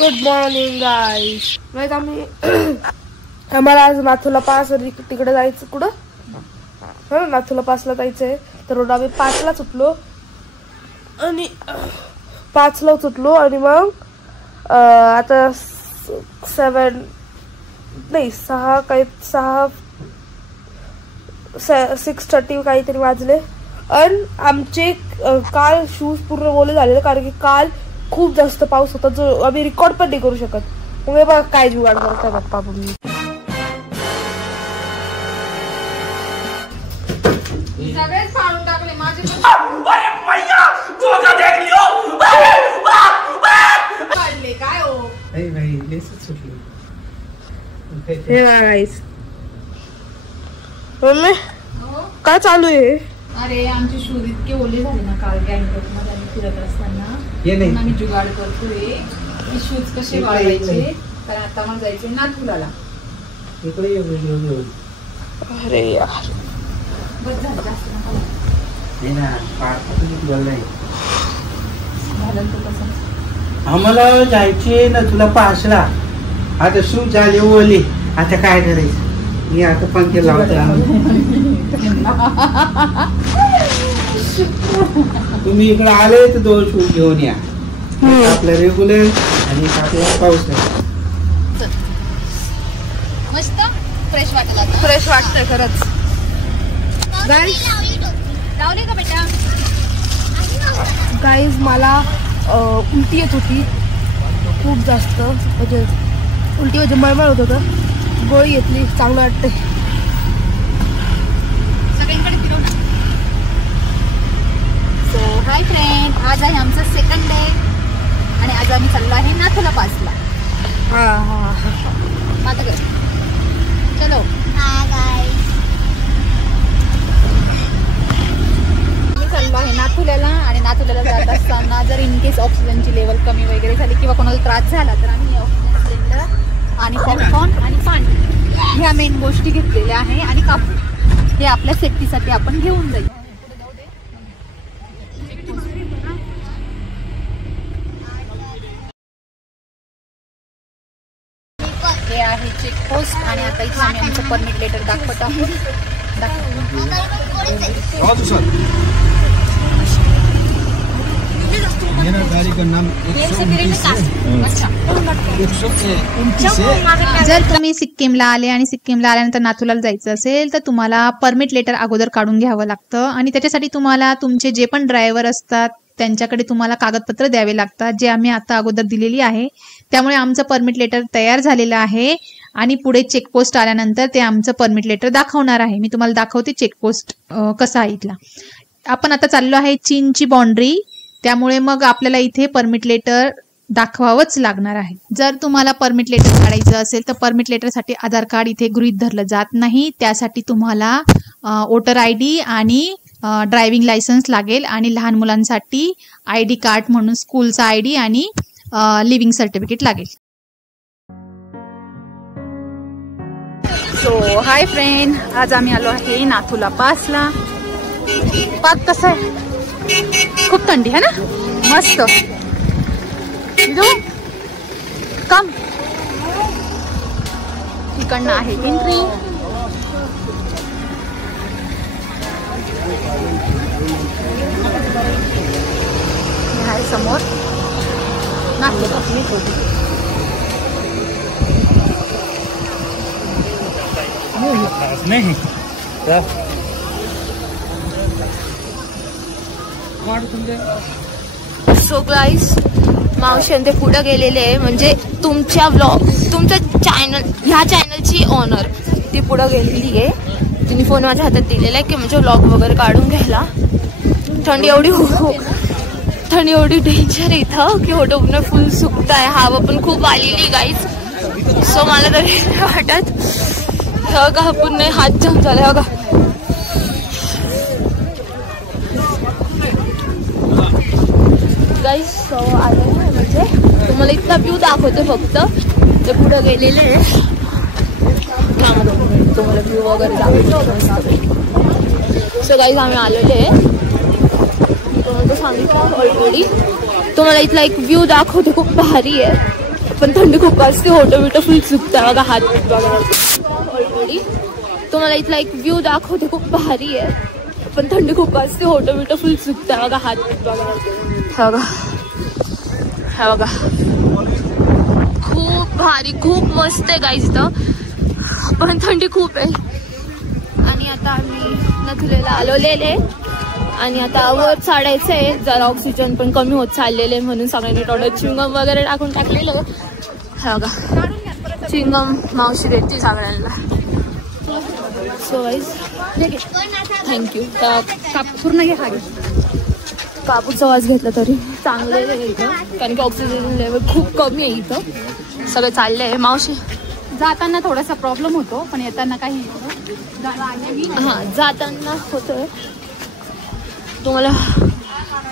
Good morning गाईस. माहित आम्ही आम्हाला आज नाथुला पास तिकडे जायचं. कुठं हा नाथुला पासला जायचंय. तर रोड आम्ही 5ला उठलो आणि 5ला उठलो आणि मग आता 6:30 काहीतरी वाजले. आणि आमचे काल शूज पूर्ण ओले झालेले कारण की काल खूप जास्त पाऊस होता जो आम्ही रेकॉर्ड पण नाही करू शकत. मग हे बघा काय जुगाड करताय पप्पा मम्मी. सगळेच फाडून टाकले माझे. काढले काय हो हे गाईस मम्मी काय चालू आहे. अरे आमचे शूज इतके ओले झाले ना काल गँगटॉक मध्ये आम्ही फिरत असताना. आम्ही जुगाड करतोय की शूज कसे वाढवायचे. तर आता मग जायचे नाथुराला. अरे यार बस झालं जास्त नका आम्हाला जायचे ना तुला पासला. आता शूज झाले ओले. आता काय करायचं. मी आता पंखे लावतो. तुम्ही इकडे आले तर 2 शूज घेऊन या. आपलं रेग्युलर आणि आपल्याला पाऊस मस्त फ्रेश वाटला. फ्रेश वाटतंय खरंच. लावले का बेटा. गाईज मला उलटी येत होती खूप जास्त. म्हणजे उलटी म्हणजे मळमळ होत होतं. गोळी घेतली चांगलं वाटतंय. सगळ्यांकडे फिरव ना. सो हाय फ्रेंड, आज आहे आमचं 2nd डे आणि आज आम्ही चाललो आहे नाथुला पासला. माझं घर. चलो चाललो आहे नाथुल्याला. आणि नाथुल्याला जात असताना जर इन केस ऑक्सिजनची लेवल कमी वगैरे झाली किंवा कोणाला त्रास झाला तर आम्ही ऑक्सिजन सिलेंडर आणि पॉपकॉर्न आणि पाणी ह्या मेन गोष्टी घेतलेल्या आहे. आणि कापूर हे आपल्या सेफ्टीसाठी आपण घेऊन जाईल. हे आहे चेकपोस्ट आणि आता इथे आम्ही आमचं परमिट लेटर दाखवत आहोत. जर तुम्ही सिक्कीमला आले आणि सिक्कीमला आल्यानंतर नाथुला जायचं असेल तर तुम्हाला परमिट लेटर अगोदर काढून घ्यावं लागतं. आणि त्याच्यासाठी तुम्हाला तुमचे जे पण ड्रायव्हर असतात त्यांच्याकडे तुम्हाला कागदपत्र द्यावे लागतात जे आम्ही आता अगोदर दिलेली आहे. त्यामुळे आमचं परमिट लेटर तयार झालेलं आहे. आणि पुढे चेकपोस्ट आल्यानंतर ते आमचं परमिट लेटर दाखवणार आहे. मी तुम्हाला दाखवते चेकपोस्ट कसा आहे इथला. आपण आता चाललो आहे चीनची बाउंड्री. त्यामुळे मग आपल्याला इथे परमिट लेटर दाखवावंच लागणार आहे. जर तुम्हाला परमिट लेटर काढायचं असेल तर परमिट लेटरसाठी आधार कार्ड इथे गृहीत धरलं जात नाही. त्यासाठी तुम्हाला वोटर ID आणि ड्रायव्हिंग लायसन्स लागेल. आणि लहान मुलांसाठी ID कार्ड म्हणून स्कूलचा ID आणि लिव्हिंग सर्टिफिकेट लागेल. सो हाय फ्रेंड, आज आम्ही आलो आहे नाथुला पासला. पाक कसं आहे. खूप थंडी आहे ना. मस्त कम इकडनं आहे एंट्री. आहे समोर नाथुला. नाही सो गाईस मावशी ते पुढे गेलेले आहे. म्हणजे तुमच्या ह्या चॅनलची ऑनर ती पुढे गेलेली आहे. तिने फोन माझ्या हातात दिलेला आहे की म्हणजे व्लॉग वगैरे काढून घ्यायला. थंडी एवढी डेंजर इथं की फोटो पूर्ण फुल सुकताय. हवा पण खूप आलेली गाईस. सो मला तरी वाटत बघा पूर्ण हात जाम झाला. बघा गाईस. सो आले म्हणजे तुम्हाला इथला व्ह्यू दाखवते फक्त. ते पुढे गेलेले तुम्हाला व्ह्यू वगैरे दाखवतो. सो गाईस आम्ही आलेले तुम्हाला सांगितलं ऑलरेडी. तुम्हाला इथला एक व्ह्यू दाखवते खूप भारी आहे. पण थंडी खूप वाजते, होटं बिटं फुल चुकतं बघा, हात बघा ऑलरेडी. तुम्हाला इथला एक व्ह्यू दाखवते, खूप भारी आहे, पण थंडी खूप वाजते, होटं बिटं फुल चुकतं बघा, हात बघा. हा बघा, हा बघा, खूप भारी, खूप मस्त आहे गाईज इथं, पण थंडी खूप आहे. आणि आता आम्ही नथुलेला आलोलेले आणि आता वर चढायचं आहे, जरा ऑक्सिजन पण कमी होत चाललेले आहे, म्हणून सगळ्यांनी थोडं चिंगम वगैरे टाकून टाकलेलं आहे. हा बघा, चिंगम मावशी देते सगळ्यांना. So guys thank you. पूर्ण घे, हा घे. कापूरचा वास घेतला तरी चांगलं आहे इथं, कारण की ऑक्सिजन लेवल खूप कमी आहे इथं. सगळे चालले आहे. मावशी जाताना थोडासा प्रॉब्लेम होतो, पण येताना काही हां जाताना होतोय. तुम्हाला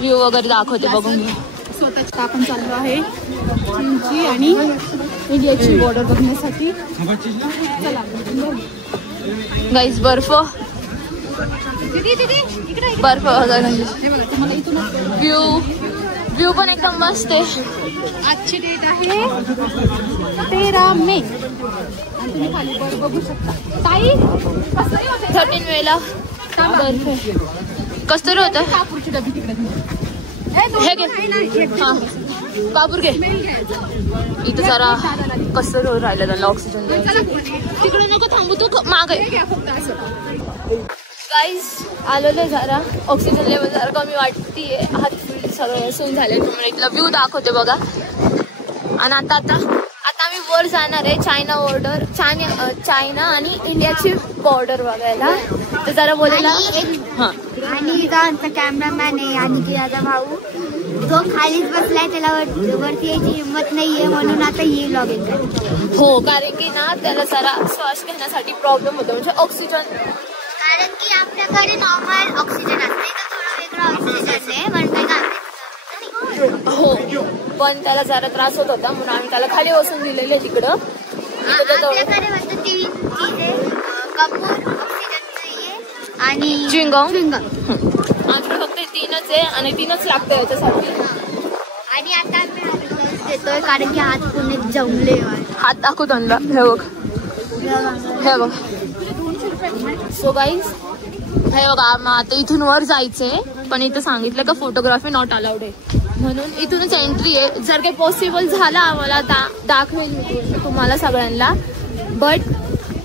व्ह्यू वगैरे दाखवते, बघून घ्या. स्वतःच आपण चाललो आहे चीनची आणि इंडियाची बॉर्डर बघण्यासाठी. चला गाईज बर्फ बर्फ वगैरे, व्ह्यू पण एकदम मस्त आहे. आजची डेट आहे 13 मे आणि तुम्ही खाली बर्फ बघू शकता. ताई 13 मेला बर्फ आहे. कसं तरी होतं. कापूरची डबी तिकडे हे घे, हां कापूर घे. इथं जरा कसं राहिलं त्यांना ऑक्सिजन तिकडे नको थांबू, तू माग आहे. गाईज आलेले जरा ऑक्सिजन लेवल जरा कमी वाटतीये, हात फुल सगळं सून झाले. तुम्हाला इथला व्ह्यू दाखवते बघा. आणि आता आम्ही वर जाणार आहे चायना बॉर्डर, चायना आणि इंडियाची बॉर्डर बघायला. तर जरा बोलायला हां. आणि जो आमचा कॅमेरामॅन आहे आणि माझा भाऊ जो खालीच बसलाय, त्याला वरती यायची हिंमत नाहीये, म्हणून आता ही व्लॉग येतात. हो, कारण की ना त्याला जरा श्वास घेण्यासाठी प्रॉब्लेम होतो, म्हणजे ऑक्सिजन. कारण की आपल्याकडे नॉर्मल ऑक्सिजन असते, तर थोडं वेगळं ऑक्सिजन आहे, म्हणून हो, पण त्याला जरा त्रास होत होता, म्हणून आम्ही त्याला खाली बसून दिलेले तिकडं. आपल्याकडे फक्त 3 चीज आहे, कपूर, ऑक्सिजन नाहीये आणि चिंगम. च्युइंगम. फक्त 3च आहे आणि 3च लागतं याच्यासाठी. आणि आता आम्ही हात देतोय कारण की हात पूर्ण जमले. हात दाखवू त्यांना. हे बघ, हे बघ. सो गाईज हे बघा, आता इथून वर जायचंय, पण इथं सांगितलं का फोटोग्राफी नॉट अलाउड आहे, म्हणून इथूनच एंट्री आहे. जर काही पॉसिबल झालं आम्हाला दाखवेल मी तुम्हाला सगळ्यांना, बट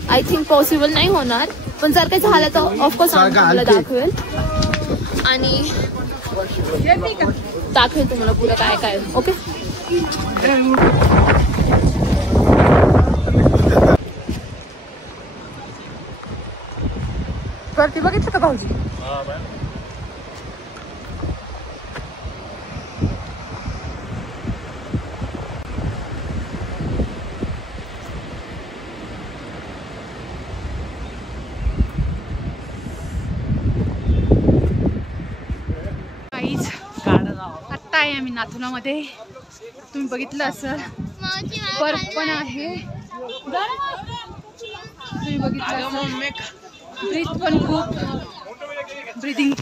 आय थिंक पॉसिबल नाही होणार. पण जर काही झालं तर ऑफकोर्स आम्ही तुम्हाला दाखवेल आणि दाखवेल तुम्हाला पुढं काय काय. ओके. वरती बघितलं का भाऊजी? आत्ता आहे आम्ही नाथुलामध्ये. तुम्ही बघितलं असं बर्फ पण आहे, तुम्ही बघितलं. ब्रीथ पण खूप ब्रीदिंग.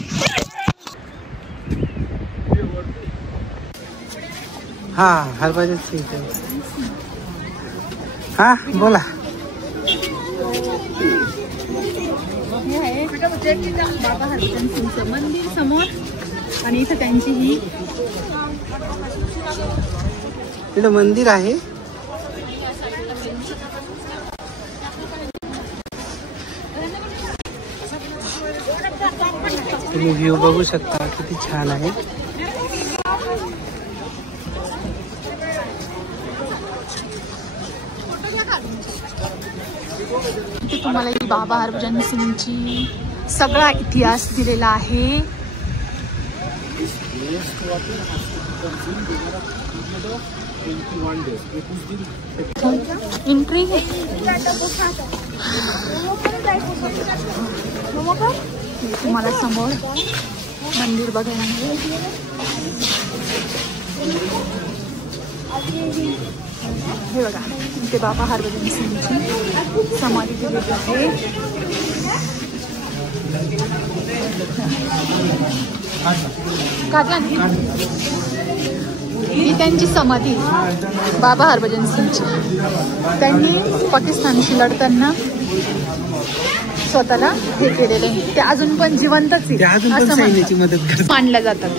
हा हरभऱ्याची हा बोला. हे आहे बाबा हरभजन मंदिर समोर, आणि इथं त्यांची ही तिथं मंदिर आहे. तुम्ही व्ह्यू बघू शकता, किती छान आहे. इथे तुम्हाला ही बाबा हरभजन सिंगची सगळा इतिहास दिलेला आहे. एंट्री तुम्हाला समोर मंदिर बघायला मिळेल. हे बघा, इथे बाबा हरभजन सिंगची समाधी दिलेली आहे. इथे त्यांची समाधी बाबा हरभजन सिंगची. त्यांनी पाकिस्तानशी लढताना स्वतःला हे केलेले आहे. ते अजून पण जिवंतच आहे असं म्हणतात. मानल्या जातात.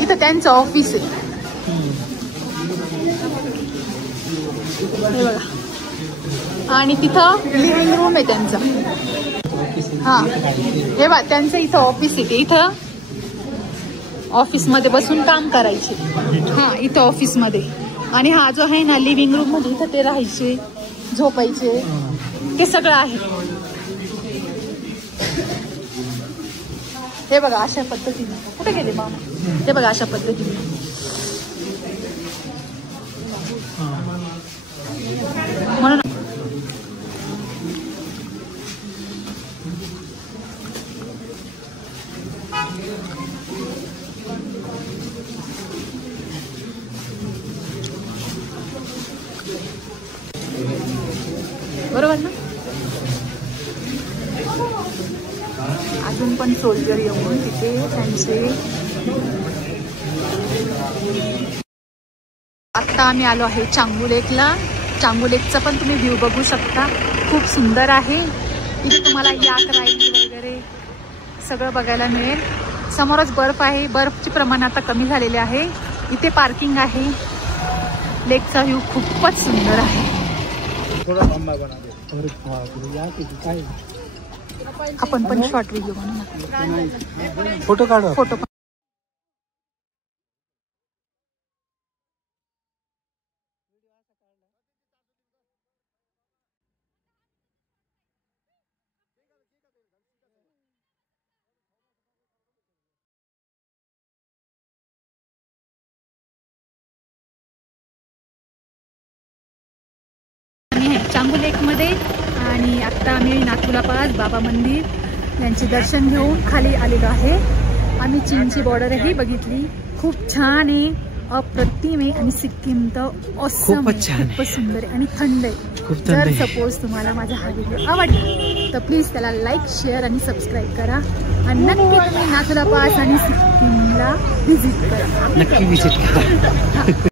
इथं त्यांचं ऑफिस आहे हे बघा. आणि तिथं लिव्हिंग रूम आहे त्यांचा. हा हे बघा त्यांचं इथं ऑफिस आहे. ते इथं ऑफिसमध्ये बसून काम करायचे. हा इथं ऑफिसमध्ये. आणि हा जो आहे ना लिव्हिंग रूम मध्ये इथं ते राहायचे, झोपायचे, ते सगळं आहे. हे बघा अशा पद्धतीने. कुठे गेले मामा? हे बघा अशा पद्धतीने. म्हणून बरोबर ना. अजून पण सोल्जर येऊन तिथे त्यांचे. आता आम्ही आलो आहे चांगू लेकला. चांगू लेकचा पण तुम्ही व्ह्यू बघू शकता. खूप सुंदर आहे. इथे तुम्हाला याक राईड वगैरे सगळं बघायला मिळेल. समोरच बर्फ आहे. बर्फचे प्रमाण आता कमी झालेले आहे. इथे पार्किंग आहे. लेकचा व्ह्यू खूपच सुंदर आहे. आपण पण शॉर्ट व्हिडिओ बनवू. फोटो काढू. फोटो चांगू लेकमध्ये. आणि आत्ता आम्ही नाथुला पास बाबा मंदिर यांचे दर्शन घेऊन खाली आलेलो आहे. आम्ही चीनची बॉर्डरही बघितली. खूप छान आहे, अप्रतिम आहे. आणि सिक्कीम तर ऑसम, खूपच सुंदर आहे आणि थंड आहे. जर सपोज तुम्हाला माझा हा व्हिडिओ आवडला तर प्लीज त्याला लाईक, शेअर आणि सबस्क्राईब करा. आणि नक्की तुम्ही नाथुला पास आणि सिक्कीमला व्हिजिट करा. नक्की व्हिजिट करा.